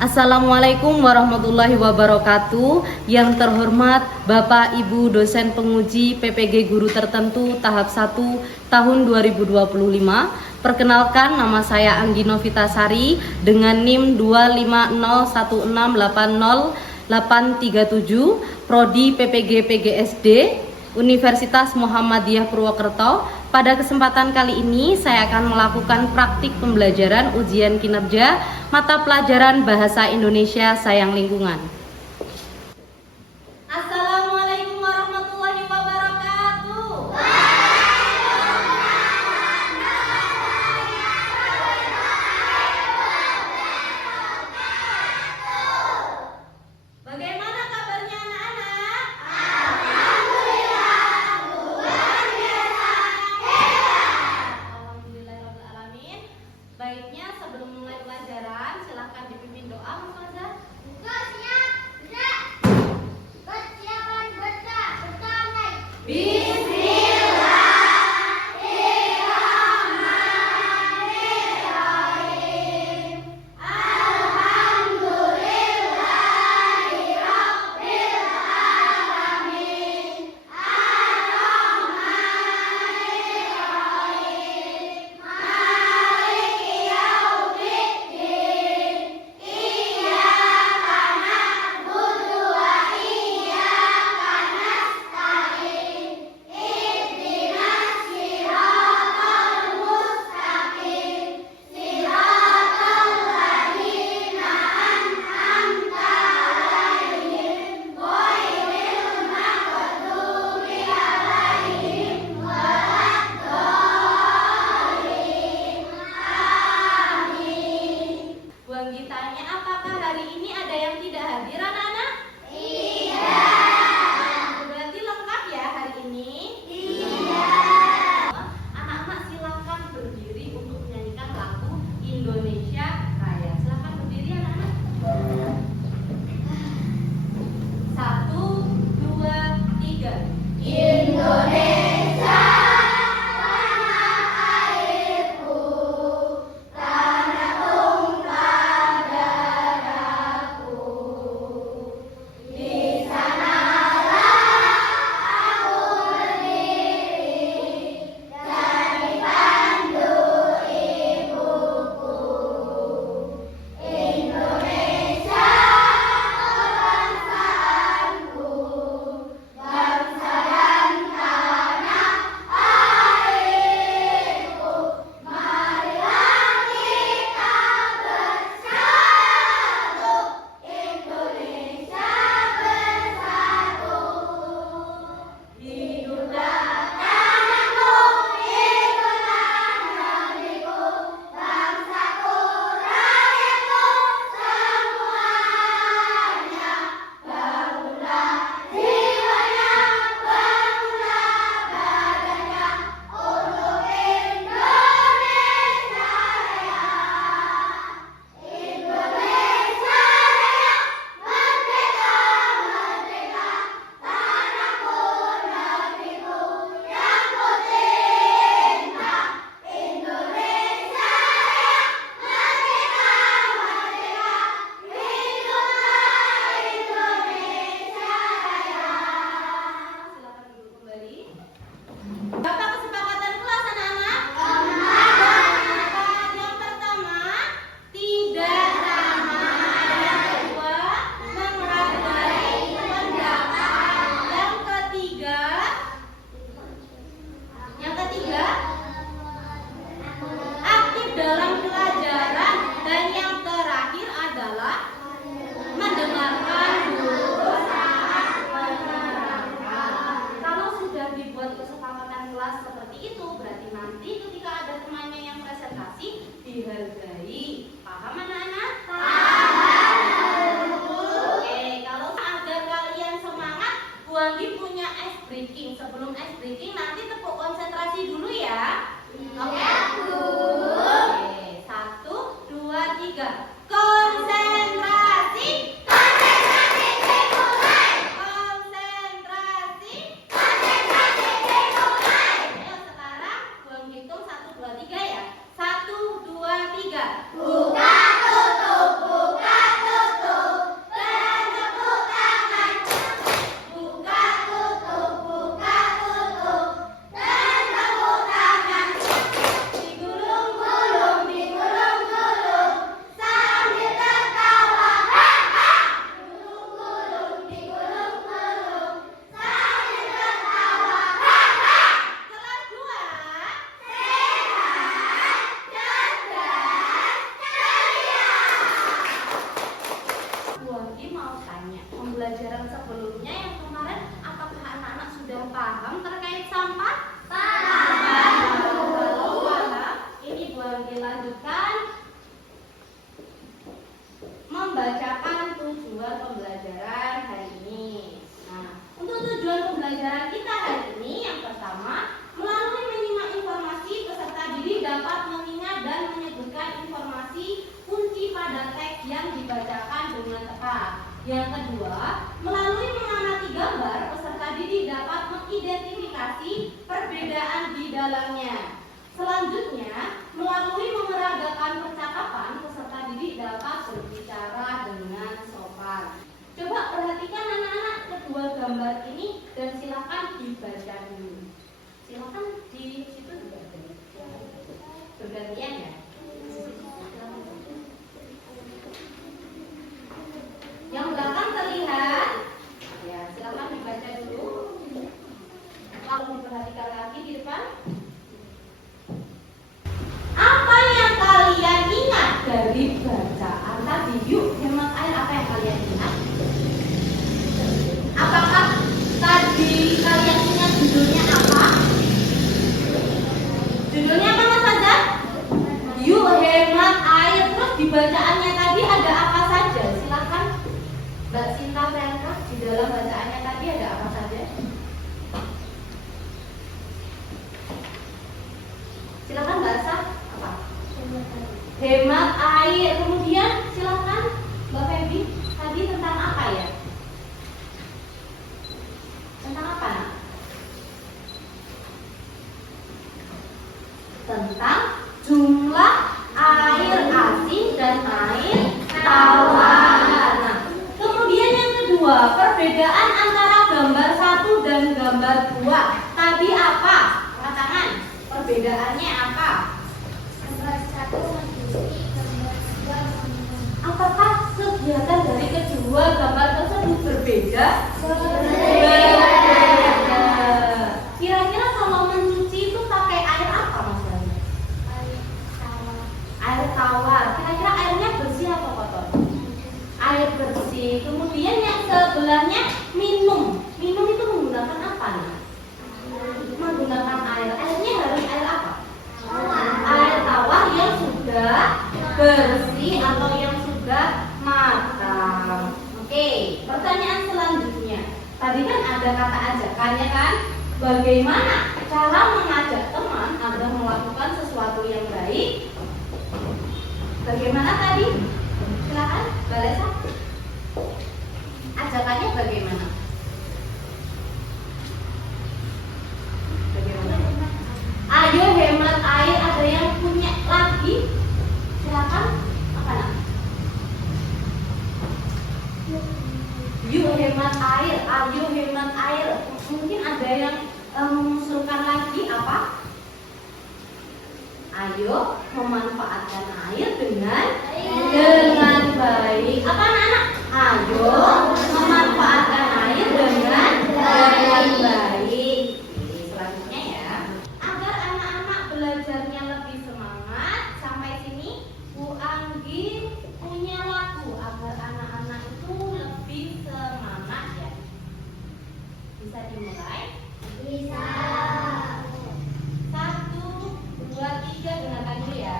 Assalamualaikum warahmatullahi wabarakatuh. Yang terhormat Bapak Ibu dosen penguji PPG Guru Tertentu tahap 1 tahun 2025. Perkenalkan, nama saya Anggi Novitasari dengan NIM 25016800837, Prodi PPG PGSD, Universitas Muhammadiyah Purwokerto. Pada kesempatan kali ini saya akan melakukan praktik pembelajaran ujian kinerja mata pelajaran Bahasa Indonesia Sayang Lingkungan. Assalamualaikum warahmatullahi wabarakatuh. Bagaimana kabarnya anak-anak? Alhamdulillahirrahmanirrahim. Baiknya sebelum mulai pelajaran, silahkan dipimpin doa, Ustazah. Buka siap, gerak. Persiapan baca, bertamai. Bismillahirrahmanirrahim. Alhamdulillahirabbil alamin. Ar-Rahmanirrahim. Maliki yaumiddin. Iyyaka na'budu wa iyyaka nasta'in. Ihdinas siratal mustaqim. Siratal ladzina an'amta 'alaihim ghairil maghdubi 'alaihim waladdallin. Amin. Bu Anggi tanya, apakah hari ini ada yang tidak hadir anak-anak? Iya. Berarti lengkap ya hari ini? Iya. Anak-anak silakan berdiri untuk menyanyikan lagu Indonesia Raya. Silakan berdiri anak-anak. 1, 2, 3. Indonesia, tanah airku, tanah tumpah darahku. Di sanalah aku berdiri, dari pandu ibuku. Indonesia, kebangsaanku, bangsa dan tanah airku. Marilah kita bersatu, Indonesia bersatu. Hiduplah tanahku, hiduplah negeriku, bangsaku, rakyatku semuanya. Bangunlah jiwanya, bangunlah badannya untuk Indonesia Raya. Indonesia Raya, merdeka, merdeka, tanahku, negeriku yang ku cinta. Indonesia Raya, merdeka, merdeka, hiduplah Indonesia Raya. Silakan duduk kembali. Bapak kesepakatan kelas anak-anak? Yang pertama, tidak ramah. Yang kedua, menghargai pendapat. Yang ketiga, aktif dalam pelajaran. Dan yang terakhir adalah mendengarkan guru saat menerangkan. Kalau sudah dibuat kesepakatan kelas seperti itu, berarti nanti ketika ada temannya yang presentasi, dihargai. Paham anak-anak? Oke, kalau agar kalian semangat, Bu Anggi punya ice breaking. Sebelum ice breaking, nanti tepuk konsentrasi dulu ya. Oke? Oke, 1, 2, 3. Konsentrasi. Konsentrasi dimulai. Konsentrasi. Konsentrasi dimulai. Ayo sekarang Bu Anggi hitung 1, 2, 3 ya. 1, 2, 3. Buka tutup sebelumnya yang kemarin, apakah anak-anak sudah paham terkait sampah? Kalau paham, ini boleh dilanjutkan membacakan tujuan pembelajaran hari ini. Nah, untuk tujuan pembelajaran kita hari ini, yang pertama, melalui menyimak informasi, peserta didik dapat mengingat dan menyebutkan informasi kunci pada teks yang dibacakan dengan tepat. Yang kedua, melalui mengamati gambar, peserta didik dapat mengidentifikasi perbedaan di dalamnya. Selanjutnya, melalui memeragakan percakapan, peserta didik dapat berbicara dengan sopan. Coba perhatikan anak-anak kedua gambar ini dan silakan dibaca dulu. Silakan di situ dibaca. Bergantian ya. Yang belakang terlihat. Ya, silakan dibaca dulu. Lalu diperhatikan lagi di depan. Apa yang kalian ingat dari bacaan tadi? Yuk, hemat air, apa yang kalian ingat? Apakah tadi kalian ingat judulnya apa? Judulnya mana saja? Yuk, hemat air. Terus di bacaannya tadi ada apa saja? Silakan Mbak Sinta Priyanka, di dalam bacaannya tadi ada apa saja? Silakan Mbak Asa. Apa? Hemat air. Kemudian silakan Mbak Febi. Tadi tentang apa ya? Tentang apa nak? Tentang jumlah air asin dan air tawar. Nah, kemudian yang kedua, perbedaan antara gambar 1 dan gambar 2. Tadi apa? Angkat tangan. Perbedaannya apa? Gambar 1 mengikuti gambar 2 mengikuti. Apakah kegiatan dari kedua gambar tersebut berbeda? Berbeda. Kira-kira kalau mencuci itu pakai air apa maksudnya? Air tawar. Kira-kira airnya bersih atau kotor? Air bersih. Kemudian yang sebelahnya minum. Minum itu menggunakan apa nih? Menggunakan air. Airnya harus air apa? Air tawar yang sudah bersih atau yang sudah matang. Oke, pertanyaan selanjutnya. Tadi kan ada kata ajakannya kan? Bagaimana cara mengajak teman agar melakukan sesuatu yang baik? Bagaimana tadi? Silakan, Mbak Lesa. Ajakannya bagaimana? Bagaimana? Ayo hemat air. Ada yang punya lagi? Silakan. Apa nak? Yuk hemat air. Ayo hemat air. Mungkin ada yang mengusulkan lagi apa? Ayo memanfaatkan air dengan baik. Apa anak-anak? Ayo memanfaatkan air dengan baik. Selanjutnya ya, agar anak-anak belajarnya lebih semangat. Sampai sini Bu Anggi punya lagu agar anak-anak itu lebih semangat ya. Bisa dimulai? Bisa. 1, 2, 3, dengarkan dulu ya.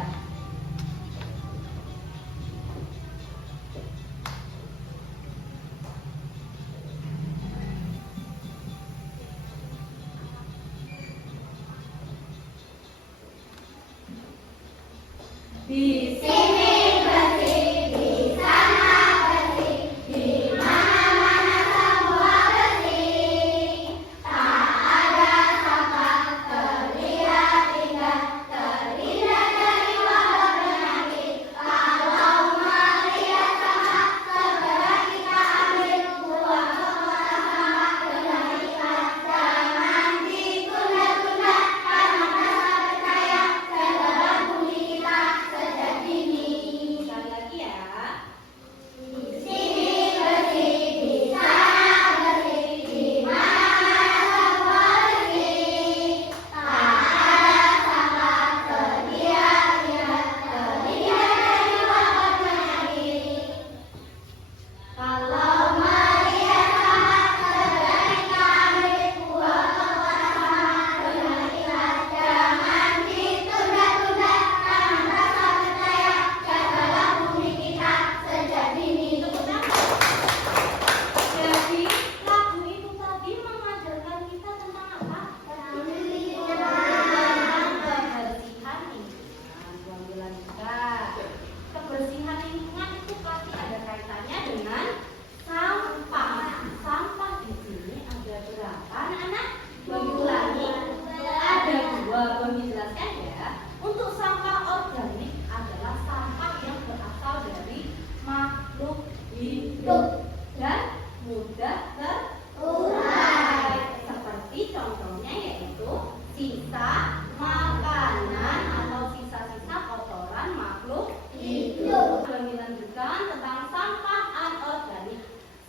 dan mudah terurai. Seperti contohnya yaitu sisa makanan atau sisa-sisa kotoran makhluk hidup. Kami lanjutkan tentang sampah anorganik.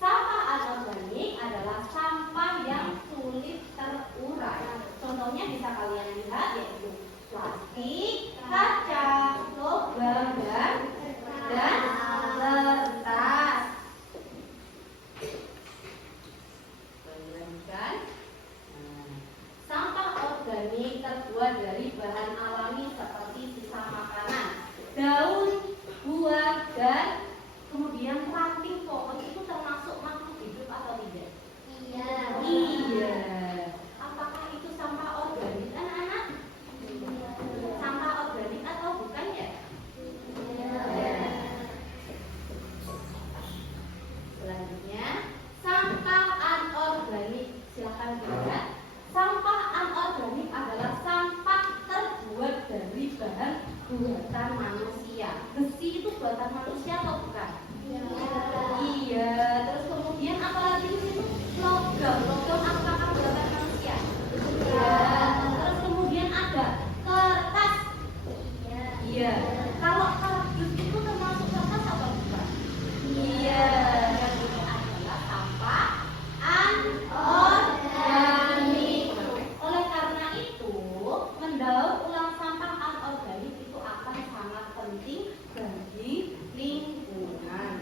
Sampah anorganik adalah sampah yang sulit terurai. Contohnya bisa kalian lihat yaitu plastik, kaca, logam, dan kertas. Lanjutkan. Sampah organik terbuat dari bahan alami seperti sisa makanan, daun, buah, dan kemudian ranting pohon. Itu termasuk makhluk hidup atau tidak? Iya. Apakah itu sampah organik, anak-anak? Sampah organik atau bukan ya? Selanjutnya, sampah anorganik. Silakan dilihat. Sampah anorganik adalah sampah terbuat dari bahan buatan manusia. Besi itu buatan manusia atau bukan? Iya. Terus kemudian apa lagi di situ? Logam. Logam apakah buatan manusia? Iya. Terus kemudian ada kertas. Iya. Kalau kardus itu termasuk kertas atau bukan? Iya. Yang ini adalah sampah anorganik. Oleh karena itu, mendaur ulang sampah anorganik itu akan sangat penting bagi lingkungan.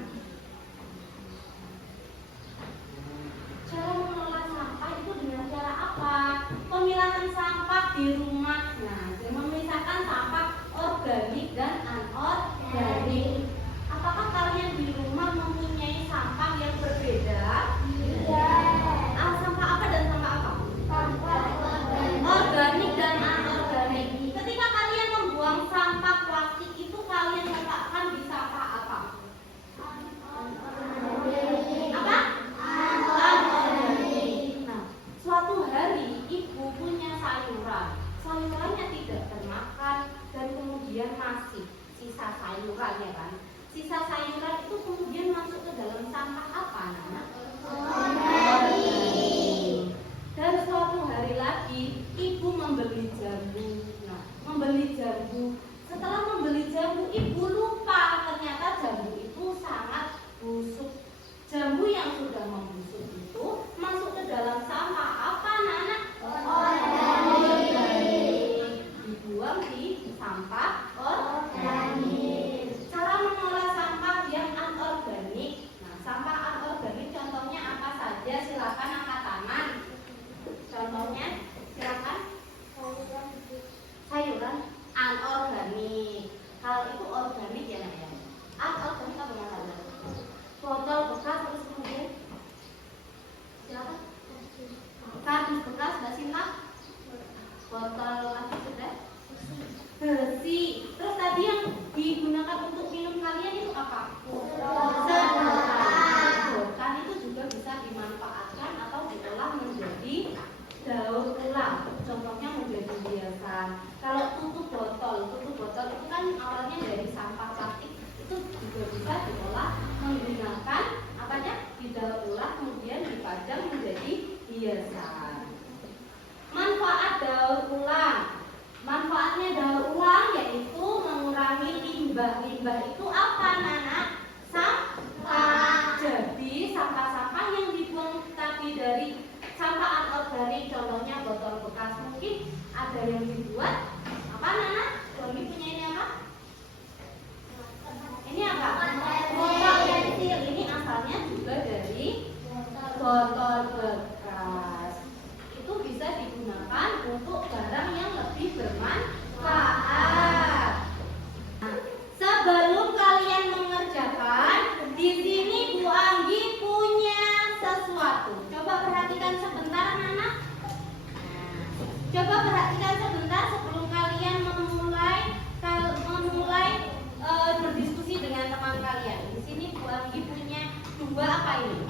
Cara mengelola sampah itu dengan cara apa? Pemilahan sampah di rumah. Nah, memisahkan sampah organik dan anorganik. Apakah kalian di rumah mempunyai sampah yang berbeda? Sampah apa dan sampah apa? Organik dan anorganik. Ketika kalian membuang sampah plastik itu kalian letakkan di sampah apa? Apa? Anorganik. Nah, suatu hari ibu punya sayuran. Sayurannya tidak termakan dan kemudian masih sisa sayuran, ya kan? Sisa sayuran itu kemudian masuk ke dalam sampah apa, Nana? Dan suatu hari lagi ibu membeli jambu. Nah, membeli jambu. Setelah membeli jambu, ibu lupa ternyata jambu itu sangat busuk. Jambu yang sudah membusuk itu masuk ke dalam sampah apa, Nana? Organik. Dibuang di sampah organik. Cara mengolah sampah yang anorganik. Nah, sampah anorganik contohnya apa saja? Silakan angkat tangan. Contohnya, silakan. Sayuran anorganik. Kalau itu organik ya, Nak ya. Anorganik apa namanya? Botol bekas, terus kemudian silakan. Kardus bekas, Mbak Sinta. Botol lagi sudah. Besi. Terus tadi yang digunakan untuk minum kalian itu apa? Sedotan itu juga bisa dimanfaatkan atau diolah menjadi daur ulang. Contohnya menjadi hiasan. Kalau tutup botol itu kan awalnya dari sampah plastik, itu juga bisa diolah menggunakan apanya? Didaur ulang kemudian dipajang menjadi hiasan. Manfaat daur ulang. Manfaatnya daur ulang yaitu mengurangi limbah. Limbah itu apa, Nana? Sampah. Jadi sampah-sampah yang dibuang tadi dari sampah anorganik, contohnya botol bekas, mungkin ada yang dibuat apa, Nana? Doni punya ini apa? Ini apa? Botol pensil. Ini asalnya juga dari botol bekas. Itu bisa digunakan untuk barang yang lebih bermanfaat. Nah, sebelum kalian mengerjakan, di sini Bu Anggi punya sesuatu. Coba perhatikan sebentar, anak-anak. Coba perhatikan sebentar sebelum kalian memulai berdiskusi dengan teman kalian. Di sini Bu Anggi punya dua apa ini?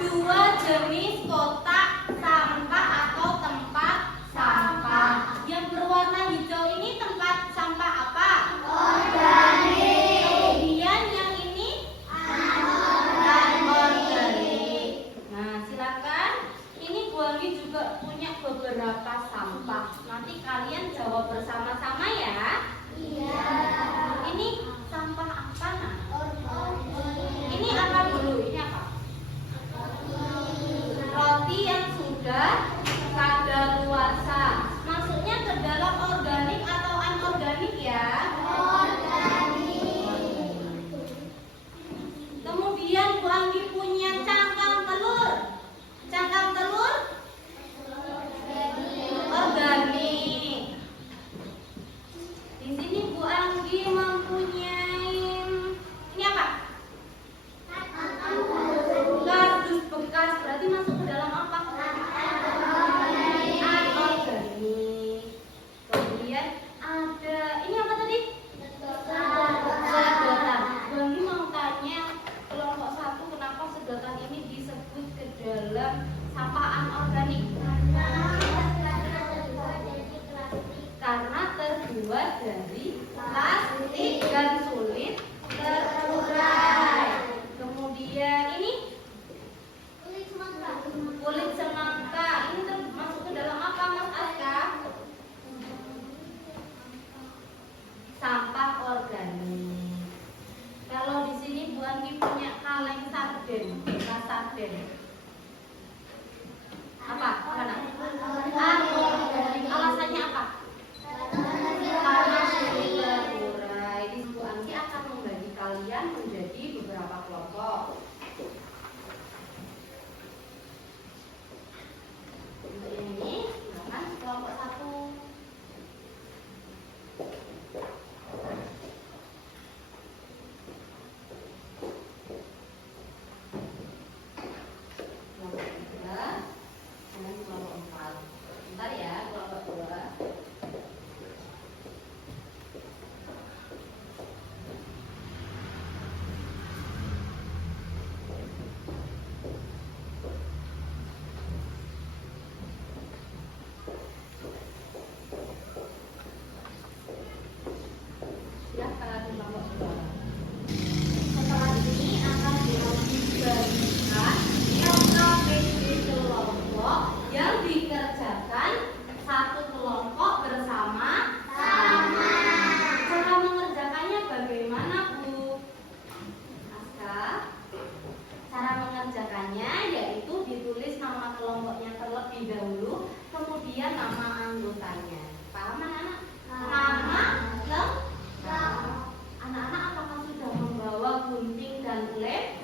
Dua jenis kotak sampah atau tempat sampah. Yang berwarna hijau ini tempat sampah apa? Organik. Kemudian yang ini lagi punya kaleng sarden, bekas sarden. Apa? Mana? Alasannya apa? Karena sulit terurai. Ibu Anggi akan membagi kalian menjadi beberapa kelompok. Untuk ini, silakan kelompok 1. Setelah ini akan dibagikan LKPD kelompok yang dikerjakan satu kelompok bersama. Cara mengerjakannya bagaimana, Bu? Aska? Cara mengerjakannya yaitu ditulis nama kelompoknya terlebih dahulu, kemudian nama anggotanya. Paham, anak-anak? Nama lengkap. Anak-anak apakah sudah membawa gunting dan lem?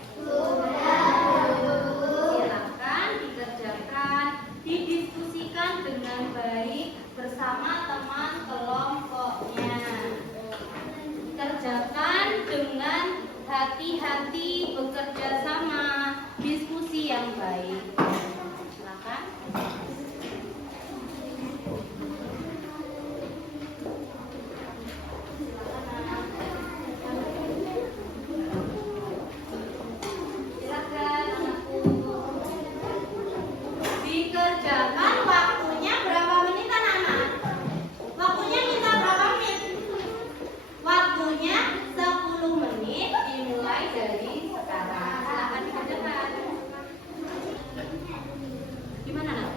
Silakan dikerjakan, didiskusikan dengan baik bersama teman kelompoknya. Kerjakan dengan hati-hati, bekerja sama, diskusi yang baik. Silakan. Dikerjakan, waktunya berapa menit, anak-anak? Waktunya kita berapa menit? Waktunya 10 menit dimulai dari sekarang. Silakan dikerjakan. Gimana, Nak?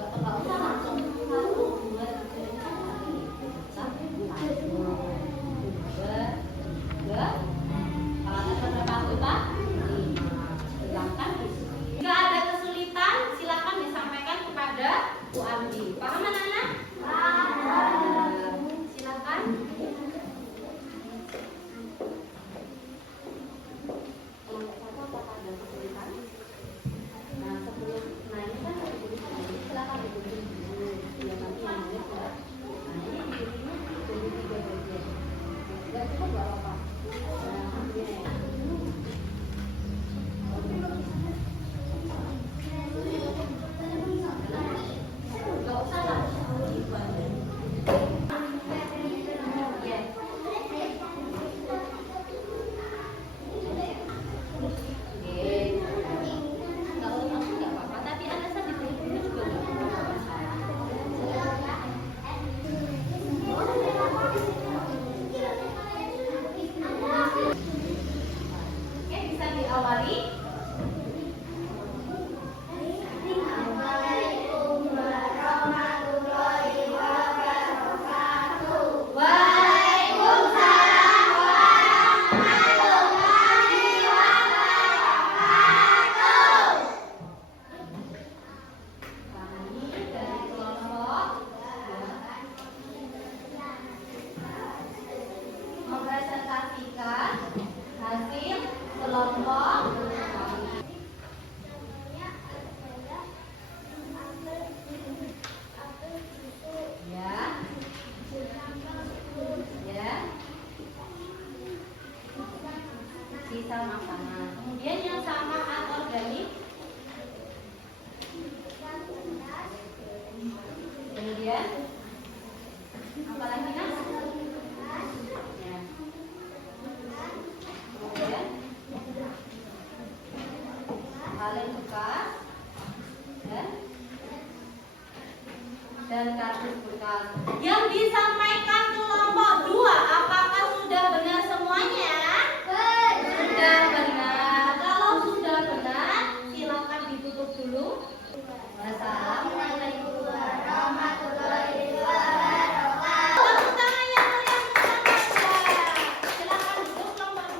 Enggak usah langsung 1, 2, 3, 4. Kalau ada berapa anggota? 5. Silakan. Jika ada kesulitan, silakan disampaikan kepada Bu Andi. Paham, anak-anak? Paham. Silakan. Kelompok 1 apakah ada kesulitan? Nah, sebelum ini kan ada kesulitan. Silakan dibuat dulu. Biar nanti yang lihat ya. Nah, ini dirinya jadi 3 bagian. Enggak cukup, enggak apa-apa. Nah, ini ya. Enggak usah lah. Itu aja. Ya. Kalau langsung nggak apa-apa, tapi ada saja dulu juga nggak apa-apa. Oke, bisa diawali. Kami dari kelompok mempresentasikan hasil kelompok kami. Ya. Ya. Sisa makanan. Kemudian yang sama anorganik. Kemudian apa lagi, Nak? Ya. Kemudian kaleng bekas dan kardus bekas. Yang disampaikan kelompok 2, apakah sudah benar semuanya? Sudah benar. Kalau sudah benar, silakan ditutup dulu. Wassalamualaikum warahmatullahi wabarakatuh. Tepuk tangan yang meriah untuk Anda. Silakan duduk kelompok 2.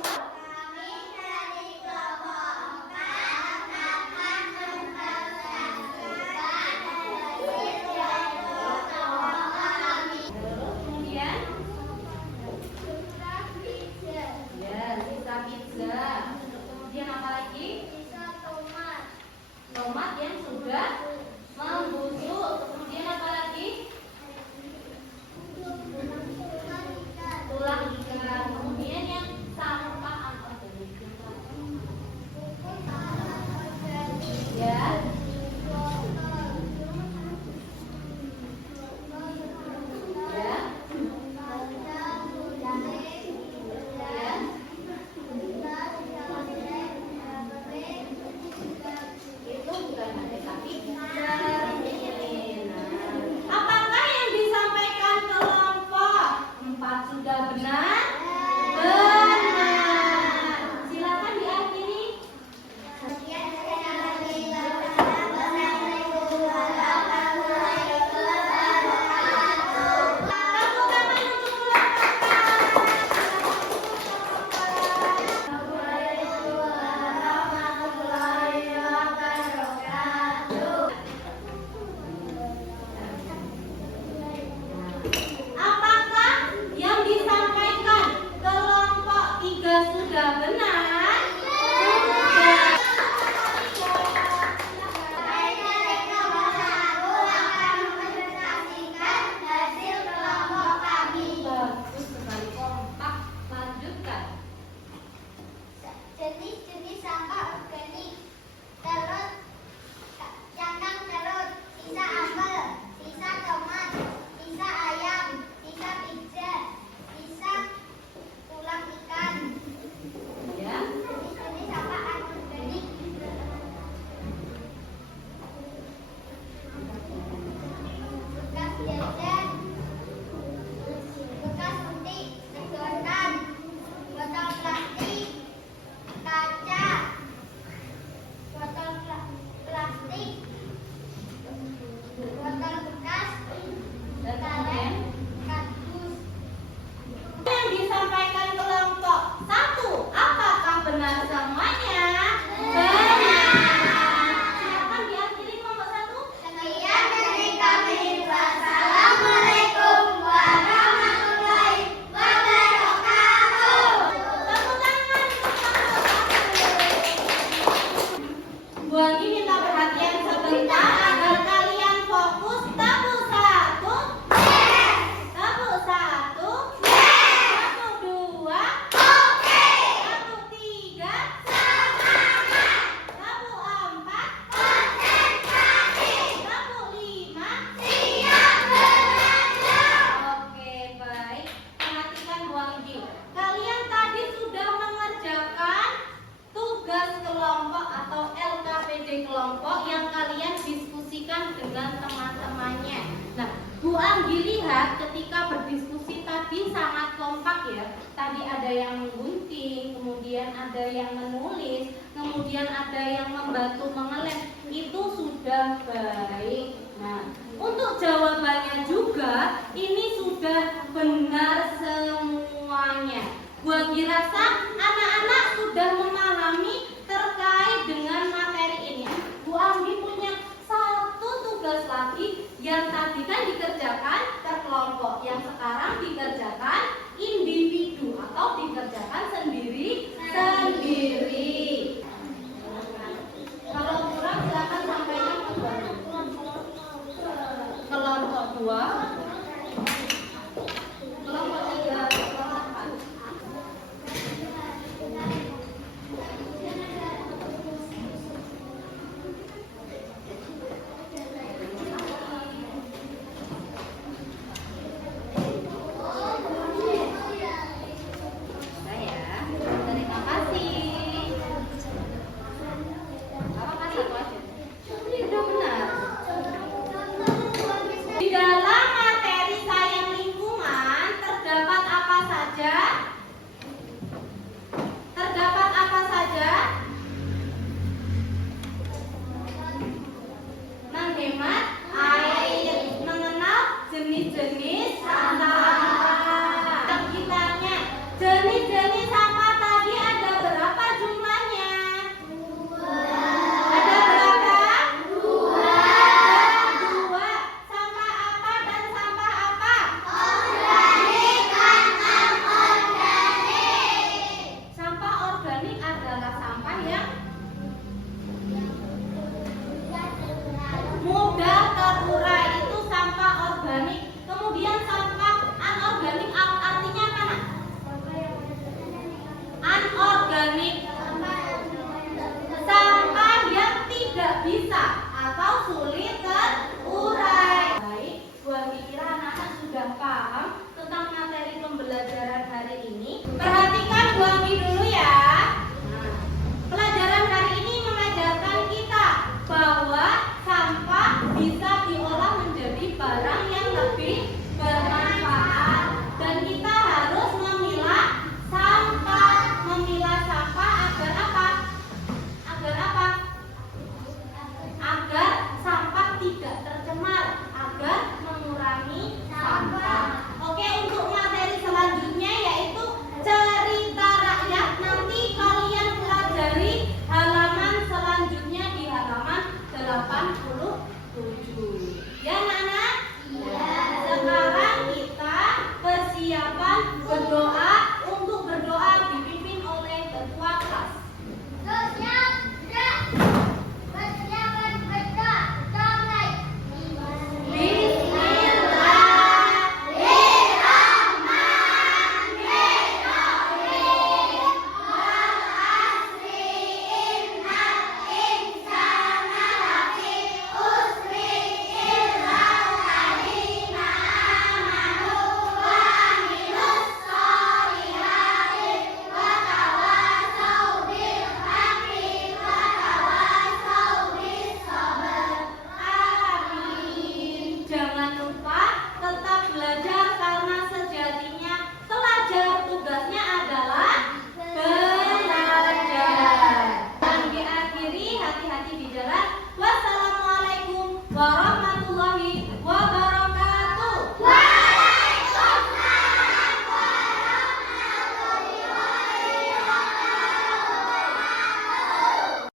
Bu Anggi lihat ketika berdiskusi tadi sangat kompak ya. Tadi ada yang menggunting, kemudian ada yang menulis, kemudian ada yang membantu mengelem. Itu sudah baik. Nah, untuk jawabannya juga ini sudah benar semuanya. Bu Anggi rasa anak-anak sudah memahami terkait dengan materi ini. Bu Anggi punya satu tugas lagi yang tadi kan dikerjakan per kelompok, yang sekarang dikerjakan individu.